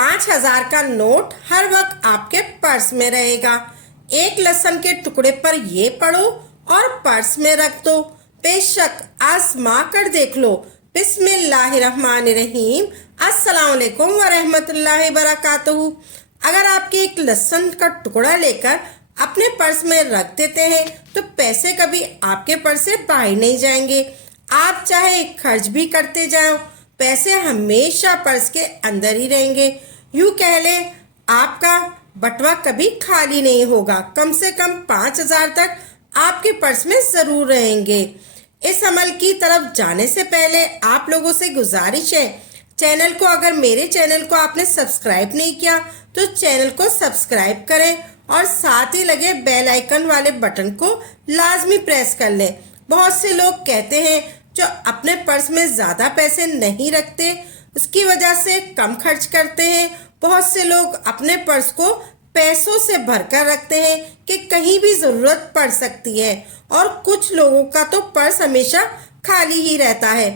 5,000 का नोट हर वक्त आपके पर्स में रहेगा। एक लहसुन के टुकड़े पर ये पढ़ो और पर्स में रख दो। बेशक आजमा कर देख लो। बिस्मिल्लाहिर्रहमानिर्रहीम। अस्सलाम वालेकुम व रहमतुल्लाहि बरकातहू। अगर आपके एक लहसुन का टुकड़ा लेकर अपने पर्स में रख देते हैं तो पैसे कभी आपके पर्स से बाहर नहीं जाएंगे। आप चाहे खर्च भी करते जाओ, पैसे हमेशा पर्स के अंदर ही रहेंगे। यूँ कह लें, आपका बटवा कभी खाली नहीं होगा। कम से कम 5,000 तक आपके पर्स में ज़रूर रहेंगे। इस अमल की तरफ जाने से पहले आप लोगों से गुजारिश है, चैनल को अगर मेरे चैनल को आपने सब्सक्राइब नहीं किया तो चैनल को सब्सक्राइब करें और साथ ही लगे बेल आइकन वाले बटन को लाजमी प्रेस कर लें। बहुत से लोग कहते हैं जो अपने पर्स में ज़्यादा पैसे नहीं रखते, उसकी वजह से कम खर्च करते हैं। बहुत से लोग अपने पर्स को पैसों से भरकर रखते हैं कि कहीं भी ज़रूरत पड़ सकती है, और कुछ लोगों का तो पर्स हमेशा खाली ही रहता है।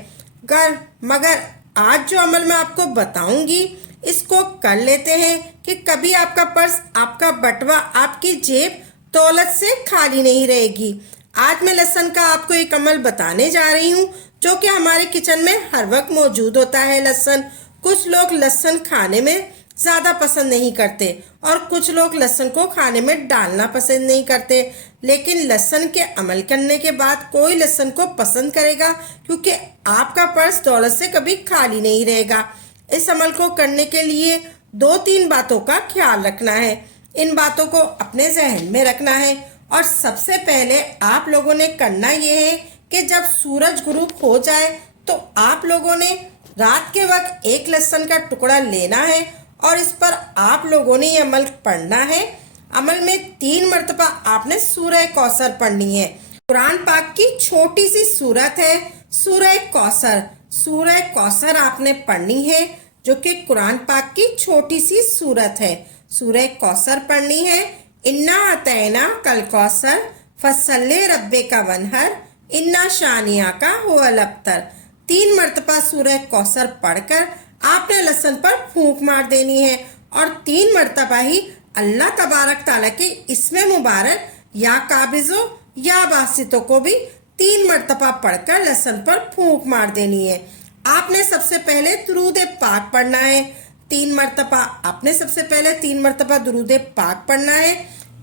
मगर आज जो अमल मैं आपको बताऊंगी, इसको कर लेते हैं कि कभी आपका पर्स, आपका बटवा, आपकी जेब दौलत से खाली नहीं रहेगी। आज मैं लहसुन का आपको एक अमल बताने जा रही हूँ जो कि हमारे किचन में हर वक्त मौजूद होता है। लहसुन, कुछ लोग लहसुन खाने में ज़्यादा पसंद नहीं करते और कुछ लोग लहसुन को खाने में डालना पसंद नहीं करते, लेकिन लहसुन के अमल करने के बाद कोई लहसुन को पसंद करेगा, क्योंकि आपका पर्स दौलत से कभी खाली नहीं रहेगा। इस अमल को करने के लिए 2-3 बातों का ख्याल रखना है। इन बातों को अपने जहन में रखना है। और सबसे पहले आप लोगों ने करना ये है कि जब सूरज गुरूब हो जाए तो आप लोगों ने रात के वक्त एक लहसुन का टुकड़ा लेना है और इस पर आप लोगों ने ये अमल पढ़ना है। अमल में 3 मरतबा आपने सूरह कौसर पढ़नी है। कुरान पाक की छोटी सी सूरत है सूरह कौसर। सूरह कौसर आपने पढ़नी है, जो कि कुरान पाक की छोटी सी सूरत है। सूरह कौसर पढ़नी है। इन्ना अतैना कल कौसर फसल्ले रब्बे का वनहर इन्ना शानिया का हुवल अब्तर। 3 मरतबा सूरह कौसर पढ़कर आपने लहसुन पर फूंक मार देनी है और 3 मरतबा ही अल्लाह तबारक ताला के इसमें मुबारक या काबिज़ो या बासितो को भी 3 मरतबा पढ़कर लहसुन पर फूंक मार देनी है। आपने सबसे पहले दुरूद पाक पढ़ना है। 3 मरतबा आपने सबसे पहले 3 मरतबा दुरूद पाक पढ़ना है।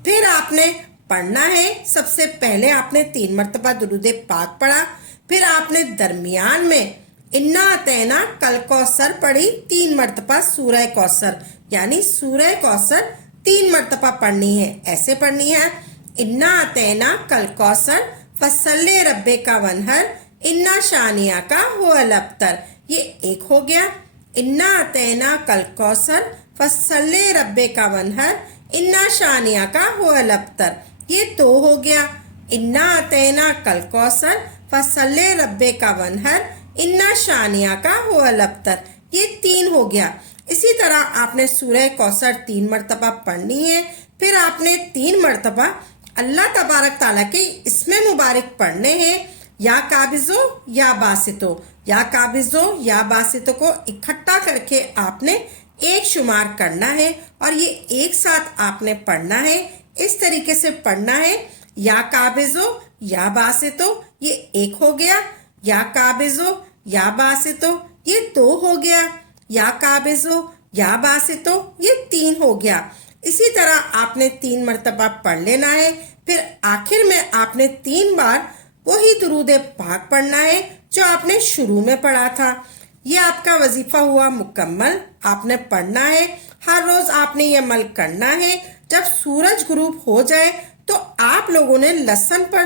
फिर आपने पढ़ना है, सबसे पहले आपने 3 मरतबा दुरूद पाक पढ़ा, फिर आपने दरमियान में इन्ना अतैना कल कौसर पढ़ी 3 मरतबा सूरह कौसर, यानी सूरह कौसर 3 मरतबा पढ़नी है। ऐसे पढ़नी है, इन्ना अतैना कल कौसर फसल्ले रब्बे का वनहर इन्ना शानिया का हुवल अब्तर। ये एक हो गया। इन्ना अतैना कल कौसर फसल्ले रब्बे का वनहर इन्ना शानिया का हुवल अब्तर। ये 2 हो गया। इन्ना अतैना कल कौसर फसल्ले रब्बे का वनहर इन्ना शानिया का हुवल अब्तर। ये 3 हो गया। इसी तरह आपने सूरह कौसर 3 मरतबा पढ़नी है। फिर आपने 3 मरतबा अल्लाह तबारक ताला के इसमें मुबारक पढ़ने हैं, या काबिज़ो या बासितो। या काबिज़ो या बासितो को इकट्ठा करके आपने एक शुमार करना है और ये एक साथ आपने पढ़ना है। इस तरीके से पढ़ना है, या काबिज़ो या बासितो, ये 1 हो गया। या काबिज़ो या बासितो, ये 2 हो गया। या काबिज़ो या बासितो, ये 3 हो गया। इसी तरह आपने 3 मरतबा पढ़ लेना है। फिर आखिर में आपने 3 बार वही दुरूद पाक पढ़ना है जो आपने शुरू में पढ़ा था। ये आपका वजीफा हुआ मुकम्मल। आपने पढ़ना है, हर रोज़ आपने ये अमल करना है। जब सूरज गुरूब हो जाए तो आप लोगों ने लहसुन पर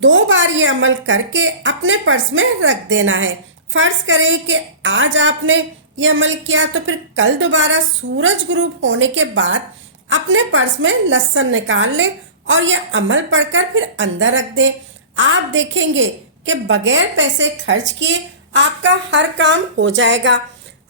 2 बार ये अमल करके अपने पर्स में रख देना है। फर्ज करें कि आज आपने ये अमल किया तो फिर कल दोबारा सूरज गुरूब होने के बाद अपने पर्स में लहसुन निकाल लें और ये अमल पढ़कर फिर अंदर रख दें। आप देखेंगे कि बगैर पैसे खर्च किए आपका हर काम हो जाएगा,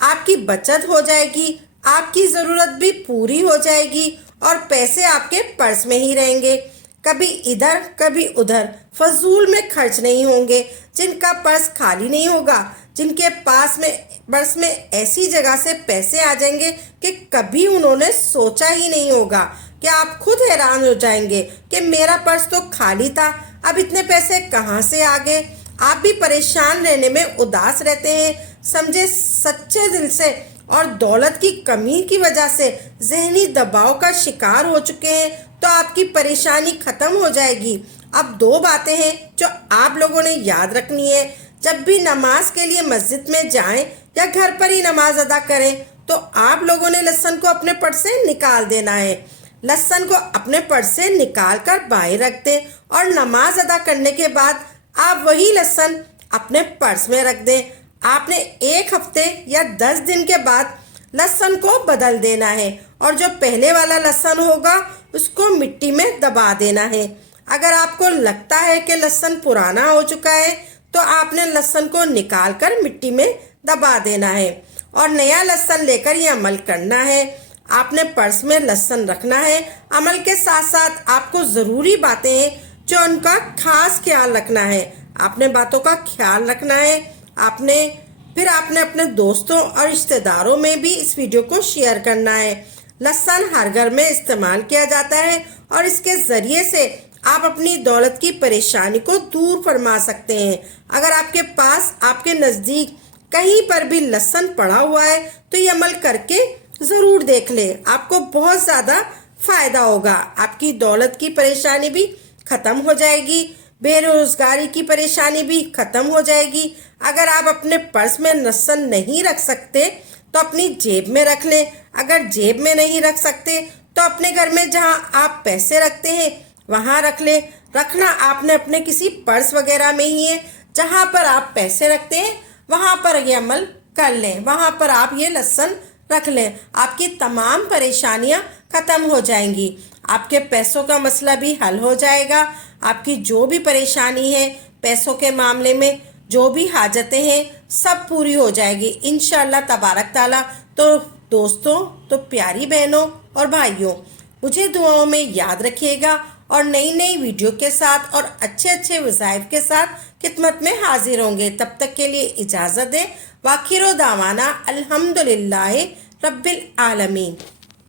आपकी बचत हो जाएगी, आपकी ज़रूरत भी पूरी हो जाएगी और पैसे आपके पर्स में ही रहेंगे। कभी इधर कभी उधर फजूल में खर्च नहीं होंगे। जिनका पर्स खाली नहीं होगा, जिनके पास में पर्स में ऐसी जगह से पैसे आ जाएंगे कि कभी उन्होंने सोचा ही नहीं होगा, कि आप खुद हैरान हो जाएंगे कि मेरा पर्स तो खाली था, अब इतने पैसे कहाँ से आ गए। आप भी परेशान रहने में उदास रहते हैं, समझे सच्चे दिल से और दौलत की कमी की वजह से ज़हनी दबाव का शिकार हो चुके हैं, तो आपकी परेशानी खत्म हो जाएगी। अब दो बातें हैं जो आप लोगों ने याद रखनी है। जब भी नमाज के लिए मस्जिद में जाएं या घर पर ही नमाज अदा करें, तो आप लोगों ने लहसुन को अपने पर्स से निकाल देना है। लहसुन को अपने पर्स से निकाल कर बाहर रख दें और नमाज अदा करने के बाद आप वही लहसुन अपने पर्स में रख दें। आपने 1 हफ्ते या 10 दिन के बाद लहसुन को बदल देना है और जो पहले वाला लहसुन होगा उसको मिट्टी में दबा देना है। अगर आपको लगता है कि लहसुन पुराना हो चुका है, तो आपने लहसुन को निकाल कर मिट्टी में दबा देना है और नया लहसुन लेकर ये अमल करना है। आपने पर्स में लहसुन रखना है। अमल के साथ साथ आपको ज़रूरी बातें हैं जो उनका खास ख्याल रखना है। आपने बातों का ख्याल रखना है। आपने अपने दोस्तों और रिश्तेदारों में भी इस वीडियो को शेयर करना है। लहसुन हर घर में इस्तेमाल किया जाता है और इसके ज़रिए से आप अपनी दौलत की परेशानी को दूर फरमा सकते हैं। अगर आपके पास आपके नज़दीक कहीं पर भी लहसुन पड़ा हुआ है, तो ये अमल करके ज़रूर देख लें, आपको बहुत ज़्यादा फ़ायदा होगा। आपकी दौलत की परेशानी भी ख़त्म हो जाएगी, बेरोज़गारी की परेशानी भी ख़त्म हो जाएगी। अगर आप अपने पर्स में लहसुन नहीं रख सकते तो अपनी जेब में रख लें। अगर जेब में नहीं रख सकते तो अपने घर में जहां आप पैसे रखते हैं वहां रख लें। रखना आपने अपने किसी पर्स वगैरह में ही है, जहां पर आप पैसे रखते हैं वहां पर ये अमल कर लें, वहां पर आप ये लहसुन रख लें। आपकी तमाम परेशानियां ख़त्म हो जाएंगी। आपके पैसों का मसला भी हल हो जाएगा। आपकी जो भी परेशानी है पैसों के मामले में, जो भी हाजतें हैं, सब पूरी हो जाएगी इंशाअल्लाह तबारक ताला। तो दोस्तों, तो प्यारी बहनों और भाइयों, मुझे दुआओं में याद रखिएगा और नई नई वीडियो के साथ और अच्छे अच्छे वज़ाइफ के साथ खिदमत में हाजिर होंगे। तब तक के लिए इजाज़त दें। वाखिरो दावाना अल्हम्दुलिल्लाहि रब्बिल आलमीन।